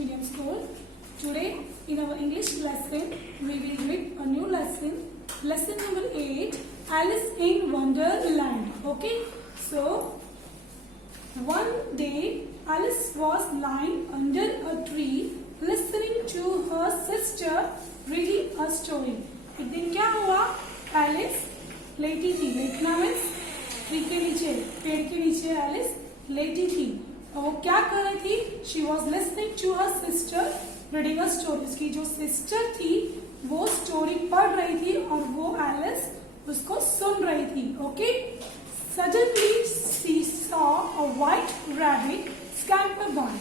Medium School. Today in our English lesson we will read a new lesson. Lesson number 8, Alice in Wonderland. Okay, so one day Alice was lying under a tree listening to her sister reading a story. एक दिन क्या हुआ, Alice लेटी थी. लेटना means tree के नीचे, पेड़ के नीचे एलिस लेटी थी और वो क्या कर रही थी. She was listening to her sister reading a story. उसकी जो सिस्टर थी वो स्टोरी पढ़ रही थी और वो एलिस उसको सुन रही थी. Okay, suddenly she saw a white rabbit scamper by.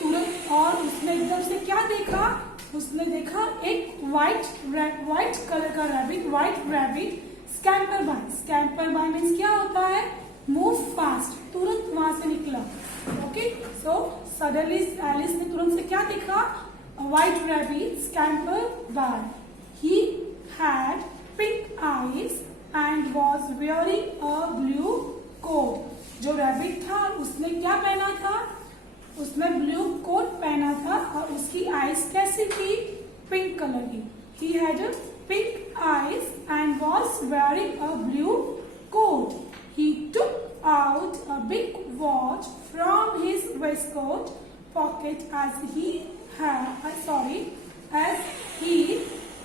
तुरंत और उसने एकदम से क्या देखा, उसने देखा एक व्हाइट कलर का rabbit, white rabbit scamper by. Scamper by means क्या होता है, मूव फास्ट, तुरंत वहां से निकला. ओके, सो सडनली एलिस ने तुरंत से क्या देखा, white rabbit scamper by. He had pink eyes and was wearing a blue coat. जो रैबिट था उसने क्या पहना था, उसने ब्लू कोट पहना था और उसकी आईज कैसी थी, पिंक कलर की. He had pink eyes and was wearing a blue coat. He took out a big watch from his waistcoat pocket as he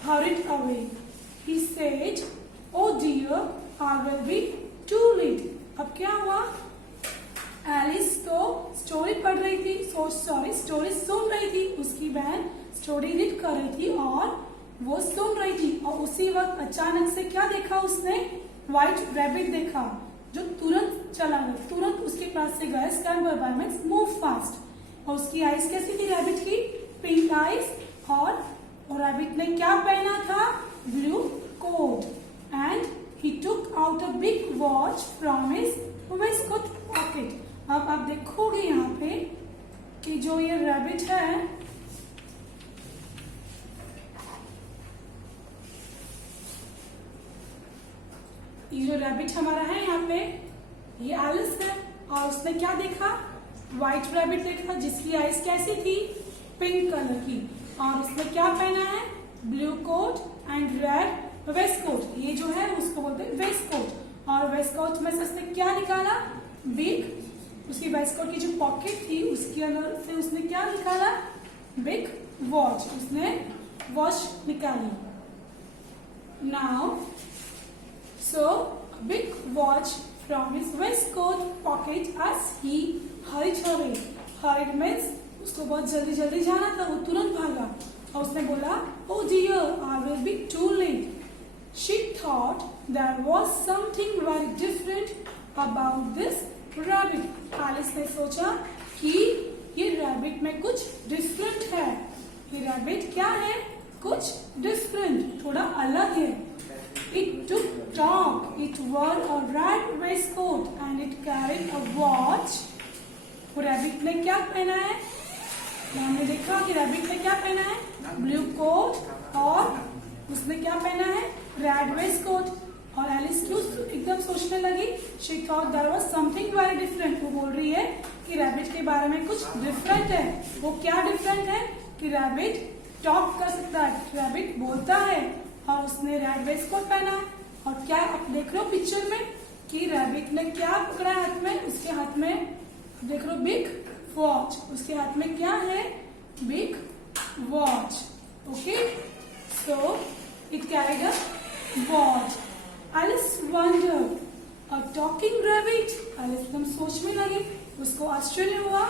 hurried away. He said, "Oh dear, I will be too late." अब क्या हुआ, Alice तो story पढ़ रही थी, story सुन रही थी. उसकी बहन स्टोरी रीड कर रही थी और वो सुन रही थी और उसी वक्त अचानक से क्या देखा उसने, व्हाइट रैबिट देखा जो तुरंत चला गया, तुरंत उसके पास से गया. Scamper by means move fast. और उसकी आईज कैसी थी रैबिट की, पिंक आईज. और रैबिट ने क्या पहना था, blue coat. And he took out a big watch from his waistcoat pocket. अब आप देखोगे यहाँ पे कि जो ये रैबिट है, ये जो रैबिट हमारा है यहाँ पे, ये एलिस है और उसने क्या देखा, व्हाइट रैबिट देखा जिसकी आईज कैसी थी, पिंक कलर की. और उसने क्या पहना है, blue coat and red waistcoat. ये जो है उसको बोलते हैं वेस्ट कोट. और वेस्ट कोट में से उसने क्या निकाला, बिग, उसकी वेस्ट कोट की जो पॉकेट थी उसके अंदर से उसने क्या निकाला, बिग वॉच. उसने वॉच निकाली. Now so a big watch from his waistcoat pocket as he hurried away. Hurried means उसको बहुत जल्दी जल्दी जाना था, वो तुरंत भागा और उसने बोला, oh dear, I will be too late. She thought there was something very different about this rabbit. Alice ने सोचा कि ये रैबिट में कुछ डिफरेंट है. ये रैबिट क्या है, कुछ डिफरेंट, थोड़ा अलग है. It took talk. It wore a red waistcoat and it carried a watch. वो रैबिट ने क्या पहना है, हमने देखा कि रैबिट ने क्या पहना है, ब्लू कोट और उसने क्या पहना है, रेड वेस्टकोट. और एलिस क्यों एकदम सोचने लगी, she thought there was something very different. वो बोल रही है कि रैबिट के बारे में कुछ डिफरेंट है. वो क्या डिफरेंट है कि रैबिट टॉक कर सकता है, रैबिट बोलता है और उसने रेड वेस्टकोट पहना है. और क्या आप देख रहे हो पिक्चर में कि रैबिट ने क्या पकड़ा है हाथ में, उसके हाथ में देख रहे हो बिग वॉच. उसके हाथ में क्या है, big watch. Okay, so it carried a watch. Alice wondered, a talking rabbit. Alice एकदम सोच में लगी, उसको आश्चर्य हुआ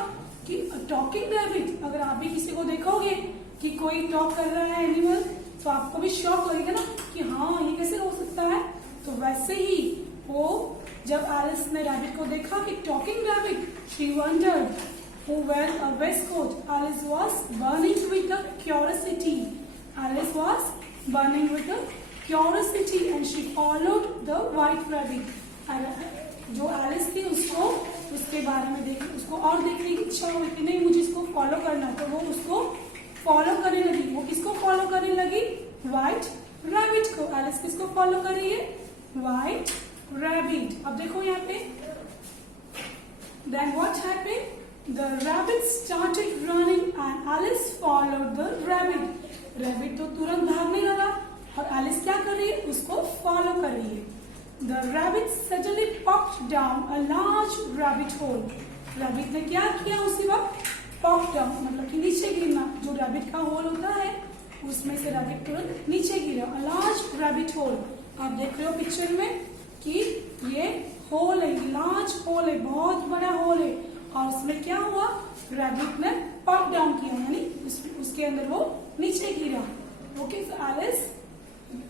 कि टॉकिंग रैबिट. अगर आप भी किसी को देखोगे कि कोई टॉक कर रहा है एनिमल, तो आपको भी शॉक लगेगा ना कि हाँ ये कैसे हो सकता है. तो वैसे ही वो जब एलिस ने रैबिट को देखा कि talking rabbit, she wondered who wore a waistcoat. Alice was burning with a curiosity. Alice was burning with a curiosity and she followed the white rabbit. जो एलिस थी उसको उसके बारे में देख, उसको और देखने की इच्छा हुई कि नहीं मुझे इसको फॉलो करना, तो वो उसको फॉलो करने लगी. वो किसको फॉलो करने लगी, व्हाइट रैबिट को. एलिस किसको फॉलो कर रही है, व्हाइट रैबिट. अब देखो यहाँ पे, then what happened, The rabbit started running and Alice followed the rabbit. Rabbit तो तुरंत भागने लगा और Alice क्या कर रही है, उसको फॉलो कर रही है. The rabbit suddenly popped down a large rabbit hole. Rabbit ने क्या किया उसी वक्त, pop down मतलब कि नीचे गिरना. जो rabbit का होल होता है उसमें से rabbit तुरंत नीचे गिरा. A large rabbit hole. आप देख रहे हो पिक्चर में कि ये होल है, लार्ज होल है, बहुत बड़ा होल है. और उसमें क्या हुआ, रैबिट ने पॉप डाउन किया, यानी उसके अंदर वो नीचे गिरा. Okay, so Alice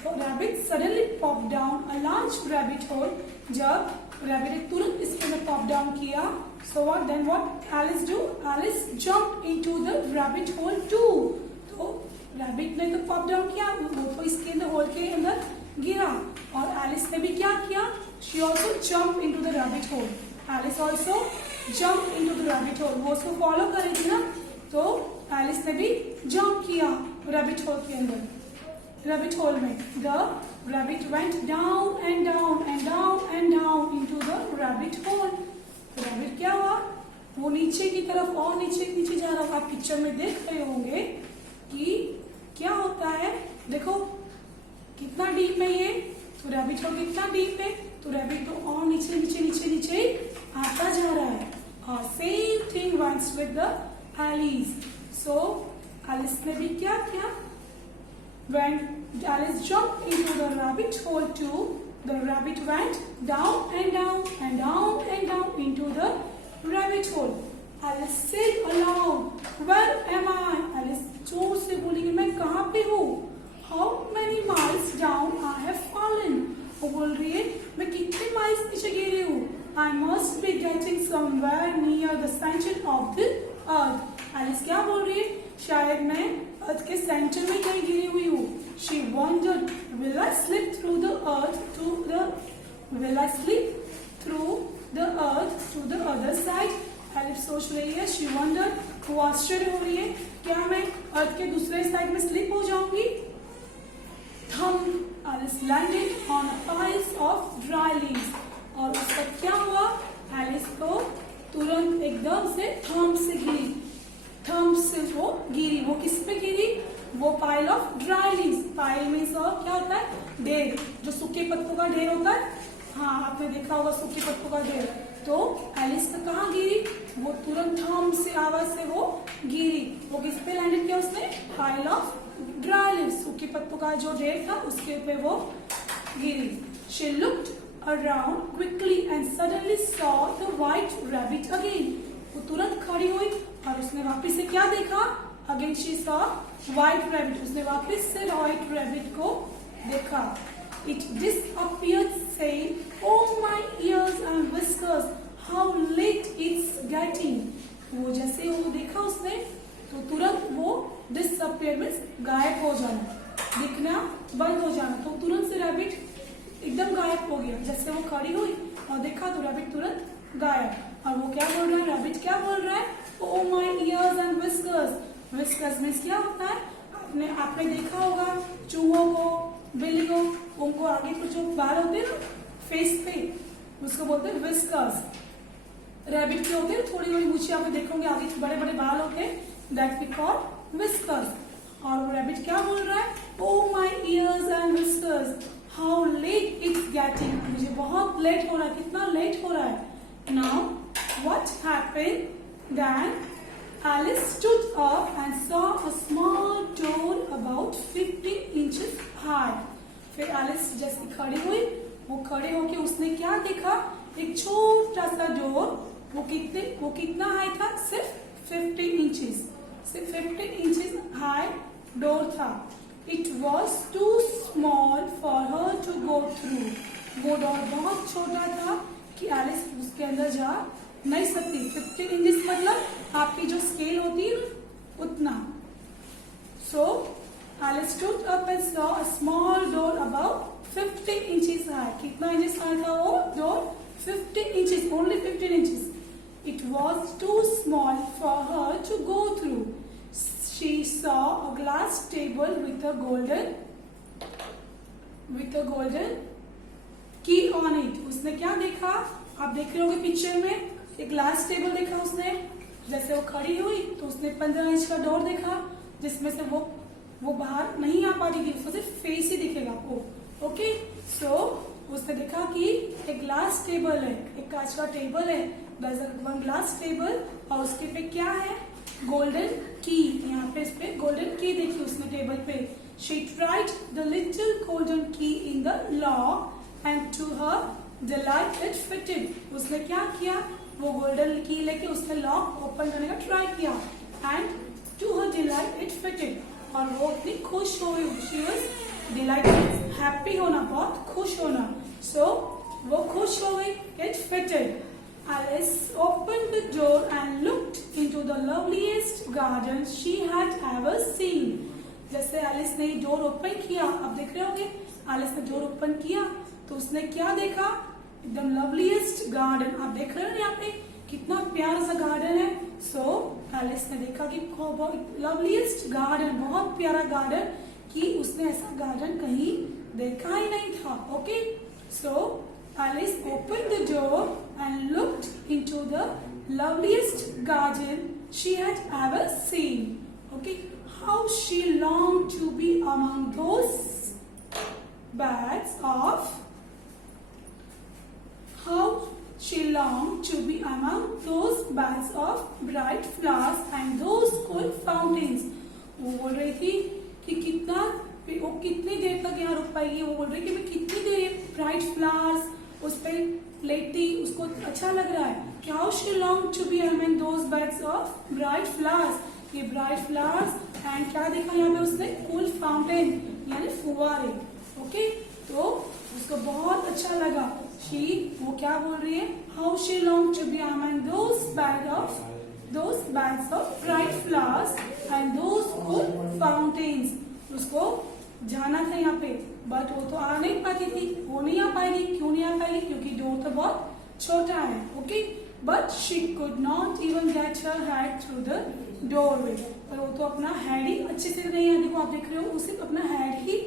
rabbit suddenly pop down a large rabbit hole. जब रैबिट ने तुरंत इसके अंदर पॉप डाउन किया, so what then what Alice do, Alice jump into the rabbit hole too. तो रैबिट ने तो पॉप डाउन किया, वो तो इसके अंदर होल के अंदर गिरा. और एलिस ने भी क्या किया, she also jump into the rabbit hole. Alice also jump into the rabbit hole. वो उसको फॉलो कर रही थी ना, तो एलिस ने भी जंप किया रैबिट होल के अंदर, रैबिट होल में. The rabbit went down and down and down and down into the rabbit whole. Rabbit क्या हुआ, वो नीचे की तरफ और नीचे नीचे जा रहा. आप पिक्चर में देख रहे होंगे कि क्या होता है. देखो कितना डीप है ये, तो रैबिट होल कितना डीप है, तो रैबिट तो और नीचे नीचे नीचे नीचे आता जा रहा है. और same thing once with the Alice. So Alice ने भी क्या किया, when Alice jumped into the rabbit hole too, the rabbit went down and down and down and down into the rabbit hole. Alice said aloud, where am I? Alice जोर से बोली कि मैं कहाँ पे हूँ. How many miles down I have fallen? वो बोल रही है मैं कितने माइल्स नीचे गिरी हूँ. I must be getting somewhere near the center of the earth. Alice क्या बोल रही है, शायद मैं अर्थ के सेंटर में कहीं गिरी हुई हूँ. She wondered, will I slip through the earth to the, will I slip through the earth to the other side? Alice सोच रही है, she wondered, वो आश्चर्य हो रही है, क्या मैं अर्थ के दूसरे साइड में स्लिप हो जाऊंगी. Thump, Alice landed on a pile of dry leaves. और उसका क्या हुआ, एलिस को तुरंत एकदम से थम्प से गिरी. थम्प से वो गिरी. वो किस पे गिरी, वो pile of dry leaves. Pile में क्या होता है, ढेर, जो सूखे पत्तों का ढेर होता है. हाँ, आपने देखा होगा सूखे पत्तों का ढेर. तो एलिस ने कहाँ गिरी, वो तुरंत थम्प से आवाज से वो गिरी. वो किस पे लैंडेड किया उसने, पाइल ऑफ ड्राई लीव्स, सूखे पत्तों का जो ढेर था उसके पे वो गिरी. She looked around quickly and suddenly saw the white rabbit again. वो तुरंत खड़ी हुई और उसने वापस से क्या देखा, again she saw white rabbit. उसने वापस से white rabbit को देखा. It disappeared saying, oh my ears and whiskers, how late it's getting. वो जैसे वो देखा उसने तो तुरंत वो disappear means गायब हो जाना, दिखना बंद हो जाना. तो तुरंत से रैबिट एकदम गायब हो गया. जैसे वो खड़ी हुई और देखा तो रैबिट तुरंत गायब. और वो क्या बोल रहा है, रैबिट क्या बोल रहा है, oh my ears and whiskers. whiskers means क्या होता है, आपने देखा होगा चूहों को, बिल्ली को, उनको आगे कुछ जो बाल होते हैं ना फेस पे, उसको बोलते हैं whiskers. रैबिट के होते हैं थोड़ी थोड़ी मूछी, आप देखोगे आगे बड़े बड़े बाल होते हैं, दैट वी कॉल whiskers. और वो रैबिट क्या बोल रहा है, oh my ears and whiskers, how late it's getting. मुझे बहुत लेट हो रहा है, कितना लेट हो रहा है. Now what happened? Then Alice stood up and saw a small door about 15 inches high. फिर एलिस जैसे खड़ी हुई, वो खड़े होके उसने क्या देखा, एक छोटा सा डोर. वो कितना हाई था, सिर्फ 15 इंचेस, सिर्फ 15 इंचेस हाई डोर था. It was too small for her to go through. वो डोर बहुत छोटा था कि एलिस उसके अंदर जा नहीं सकती. 15 इंचेस मतलब आपकी जो स्केल होती है ना उतना. So Alice stood up and saw a small door about 15 inches high. कितना इंचेस हाई था वो door, 15 inches, only 15 inches. It was too small for her to go through. She saw a glass table with a golden key on it. उसने क्या देखा, आप देख रहे होगे पिक्चर में, एक ग्लास टेबल देखा उसने जैसे वो खड़ी हुई तो उसने 15 इंच का डोर देखा, जिसमें से वो बाहर नहीं आ पाती थी, उसको सिर्फ फेस ही दिखेगा आपको। ओके, सो उसने देखा कि एक ग्लास टेबल है, एक कांच का टेबल है, वन ग्लास टेबल, और उसके पे क्या है, गोल्डन की। यहाँ पे इस पे गोल्डन की देखी उसने टेबल पे। She tried the little golden key in the lock and to her delight it fitted. उसने क्या किया, वो गोल्डन की लेके उसने लॉक ओपन करने का ट्राई किया, and to her delight it fitted, और वो इतनी खुश हो गई। शी वाज डिलाइटेड, हैप्पी होना, बहुत खुश होना। सो वो खुश हो गई, it fitted. Alice opened the door and looked into the loveliest garden she had ever seen. जैसे एलिस ने डोर ओपन किया, आप देख रहे होंगे, एलिस ने डोर ओपन किया तो उसने क्या देखा, एकदम लवलीएस्ट गार्डन। आप देख रहे हो यहाँ पे कितना प्यारा सा गार्डन है। सो एलिस ने देखा कि लवलीएस्ट गार्डन, बहुत प्यारा गार्डन, कि उसने ऐसा गार्डन कहीं देखा ही नहीं था। Okay, so Alice opened the door and looked into the loveliest garden she had ever seen. Okay, how she longed to be among those beds of bright flowers and those cool fountains. वो बोल रही थी कि वो कितनी देर तक यहाँ रुक पाएगी। वो बोल रही कि मैं कितनी देर ब्राइट फ्लावर्स उस पर लेटी, उसको अच्छा लग रहा है। How she longed to be among those beds of bright flowers. ये ब्राइट फ्लावर्स एंड क्या देखा यहाँ पे उसने, कूल फाउंटेन यानी फुवारे। ओके, तो उसको बहुत अच्छा लगा। वो क्या बोल रही है, how she long to be among those beds of bright flowers and those cool fountains. उसको जाना था यहाँ पे, बट वो तो आ नहीं पाती थी, वो नहीं आ पाएगी। क्यों नहीं आ पाएगी, क्योंकि डोर तो बहुत छोटा है। Okay, but she could not even get her head through the doorway. पर वो तो अपना हेड ही अच्छे से नहीं है, देखो आप देख रहे हो, वो सिर्फ अपना हेड ही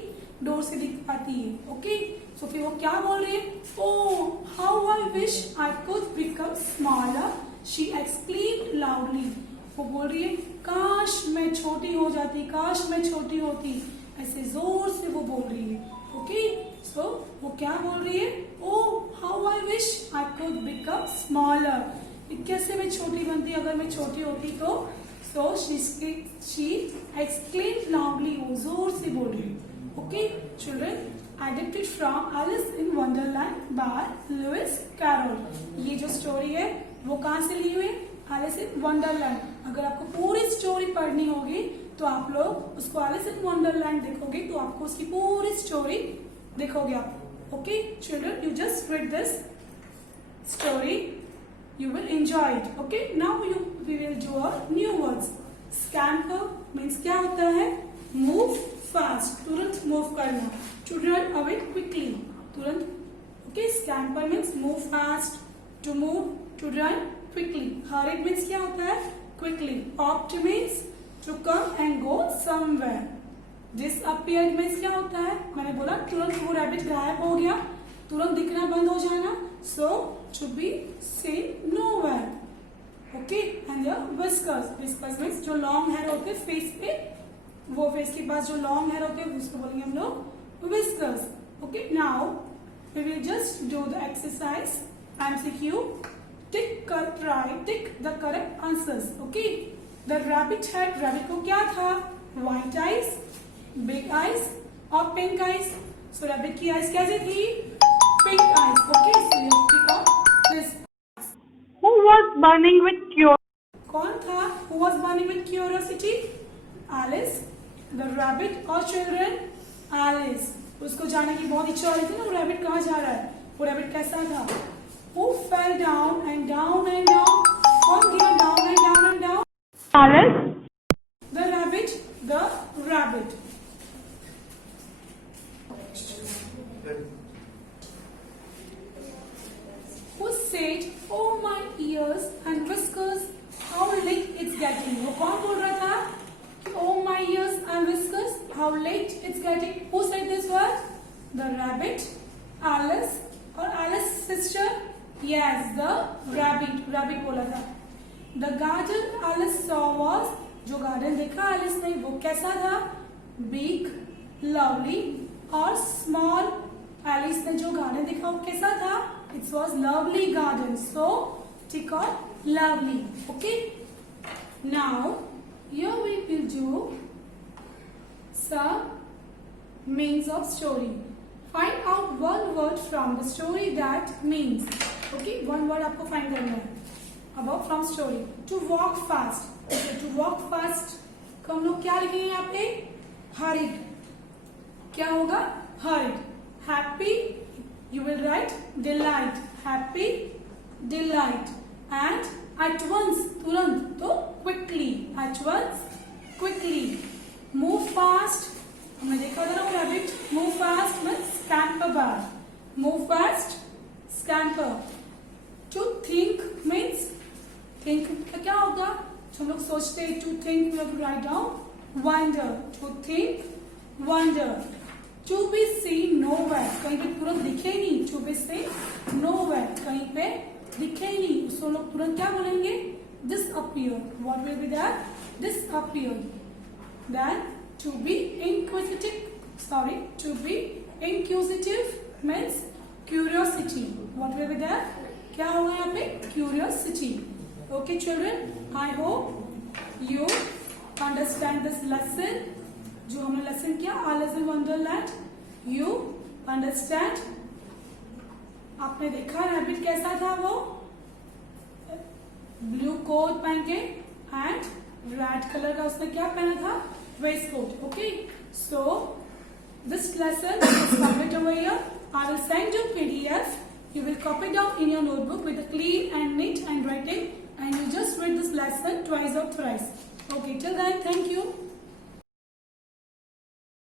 डोर से दिख पाती है। ओके, सो फिर वो क्या बोल रही है, oh how I wish I could become smaller, she exclaimed loudly. वो बोल रही है, काश मैं छोटी हो जाती, काश मैं छोटी होती, ऐसे जोर से वो बोल रही है। ओके, सो वो क्या बोल रही है, oh how I wish I could become smaller, कैसे मैं छोटी बनती अगर मैं छोटी होती तो। सो शी एक्सक्लेम्ड लाउडली, वो जोर से बोल रही है। Okay children, adapted from Alice in Wonderland by Lewis Carroll. ये जो स्टोरी है वो कहाँ से ली हुई है, एलिस इन वंडरलैंड। अगर आपको पूरी स्टोरी पढ़नी होगी तो आप लोग उसको एलिस इन वंडरलैंड देखोगे तो आपको उसकी पूरी स्टोरी देखोगे आप। Okay children, you just read this story, you will enjoy it. Okay, now we will do a new words. Scamper means क्या होता है, move fast, तुरंत move करना, to run away quickly, तुरंत। Okay, scamper means move fast, to move, to run quickly. Hurried means क्या होता है, quickly. Opt means to come and go somewhere. Disappeared means क्या होता है, मैंने बोला तुरंत वो रैबिट गायब हो गया, तुरंत दिखना बंद हो जाना। So to be seen nowhere. Okay, and the whiskers. Whiskers means जो long hair होते हैं फेस पे, वो फेस के पास जो long hair होते हैं उसको बोलेंगे हम लोग whiskers. Okay, now we will just do the exercise MCQ. Tick the correct answers. Okay, the rabbit had, rabbit को क्या था, white eyes, big eyes और pink eyes. So rabbit की eyes कैसी थी, pink eyes. Okay, so you have to pick up this. Who was burning with curiosity? कौन था who was burning with curiosity? Alice, the rabbit और children? Alice. उसको जाने की बहुत इच्छा हो रही थी ना, वो रैबिट कहाँ जा रहा है, वो रैबिट कैसा था, Who fell down and down and down? कौन गिरा down and down and down? Alice. The rabbit, the rabbit. Who said, oh my ears and whiskers, how late it's getting? वो कौन बोल रहा था कि oh my ears and whiskers, how late it's getting? Who said this word? The rabbit, Alice और Alice's sister? Yes, the rabbit. Rabbit बोला था. The garden Alice saw was, जो गार्डन देखा एलिस ने वो कैसा था? बिग, लवली और स्मॉल। एलिस ने जो गार्डन देखा वो कैसा था? It was lovely garden, so tick on lovely. Okay, now here we will do some meanings of story. Find out one word from the story that means. Okay, one word आपको find करना है about from story. To walk fast. Okay, to walk fast को हम लोग क्या लिखेंगे यहाँ पे? Hurried. क्या होगा? Hurried. Happy, you will write delight. Happy, delight. And at once, तुरंत, तो quickly. At once, quickly. Move fast. हमने देखा था ना वो rabbit. Move fast means scamper back. Move fast, scamper. To think means think का क्या होगा? जो हम लोग सोचते हैं to think we have to write down wonder. To think, wonder. To be seen nowhere. कहीं पे तुरंत दिखे नहीं. To be seen nowhere. कहीं पे दिखे ही नहीं, उसको लोग तुरंत क्या बोलेंगे? Disappear. What will be that? Disappear. Then to be inquisitive. Sorry, to be inquisitive means curiosity. What will be that? क्या होगा यहाँ पे? Curiosity. Okay, children. I hope you understand this lesson. जो हमने lesson किया, Alice in Wonderland. You understand? आपने देखा rabbit कैसा था? वो ब्लू कोट पहन के एंड रेड कलर का उसने क्या पहना था? Waistcoat. Okay, so this lesson is complete over here. I will send you PDF. You will copy down in your notebook with a clean and neat handwriting, and you just read this lesson twice or thrice. Okay, till then, thank you.